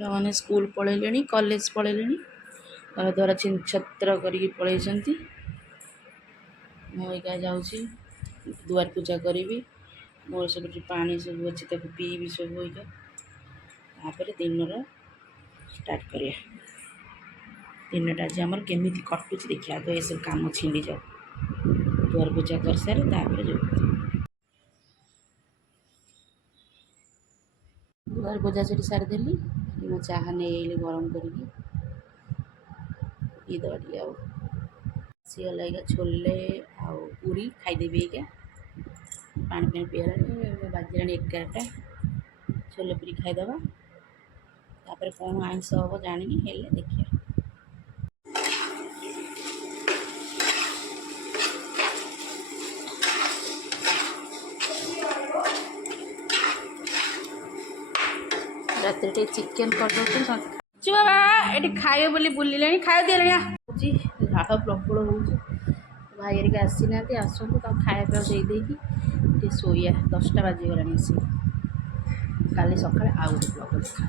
छुआ school पलैले college पलैले घर द्वारा छत्र करके पलैंती मुझा जाऊँगी दुआर पूजा करी मोर सब पानी सब अच्छी पीबी सब तापर दिन स्टार्ट करिया दिनटा आज आमर केमी कटुच देखिए आगे ये सब कम छिंडी जाओ दुआर पूजा कर सारे तापर जो दुआर पूजा से सारिदेली मो चाह नहीं गरम करके दड़ी आगला छोले आ पूरी खाईदेवी क्या पानी पानी पिला बाजला 11टा छोले पूरी खाईदबा तापर कौन आइंस हम जानी हेल्ले देखिए रात चिकेन कर बाबा ये खाए बोली बुले खाए दिले झाड़ प्रबल हो भाई हरिका आसी ना आसतु खाया दे शोया 10टा बाजीगला काली सका आउ ब्लग देखा।